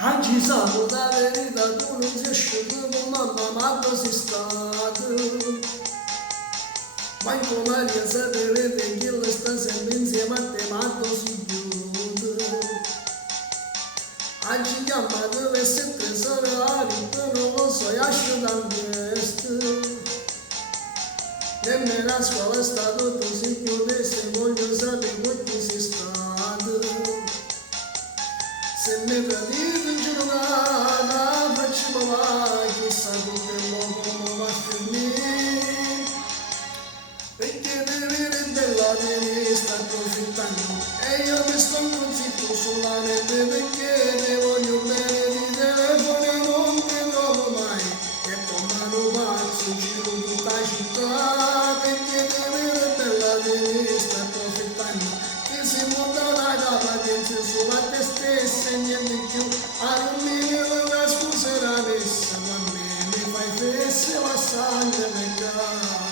Oggi sapo la verità, tu non sei asciutto mamma, ma così stato. Manco Maria sapevete che le sta sempre insieme a te, ma così chiude. Oggi chiamato per sempre solo la vita, non lo so, io asciutto al questo. Nemmeno a scuola è stato così chiude, se voglio sapere voi chi sei stato. Se mi tradito in giornata, facciamo mai, chissà che come va a finire. Perché vedere bella te sta approfittando, e io mi sto zitto solamente perché te voglio bene di telefono e non ti trovo mai. E con mano pazzo giro tutta la città, perché vedere bella te sta approfittando, che si monta la capa che si sopra te stessa e niente più. A non mi devo la scusa la messa, quando mi fai fesse la sangue mi cade.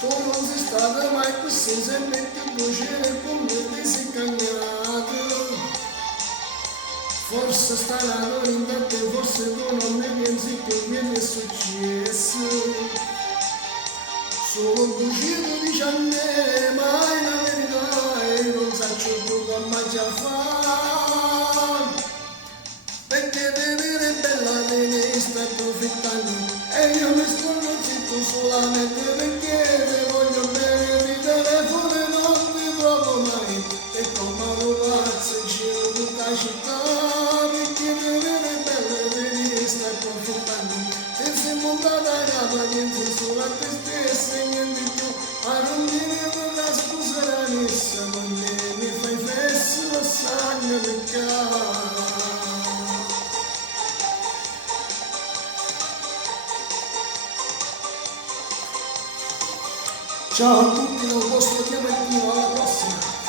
Tu non sei stata mai così, sempre più dolce con me sei cambiato. Forse starà in te, forse tu non mi pensi che mi è successo. Sono uscito di anni, ma è la verità e non saccio tu come già fa. Perché vedere bella te ne sta approfittando, e io mi sto zitto solamente perché te voglio bene di telefono e non ti trovo mai. E come lo pazzo giro tutta la città, perché vedere bella te ne sta approfittando, e sei montata a capa pensi solo a te stessa e niente più. A non dire la scusa la messa, con me mi fai fesso lo sangue mi cade. Ciao a tutti, non posso chiamare più, alla prossima!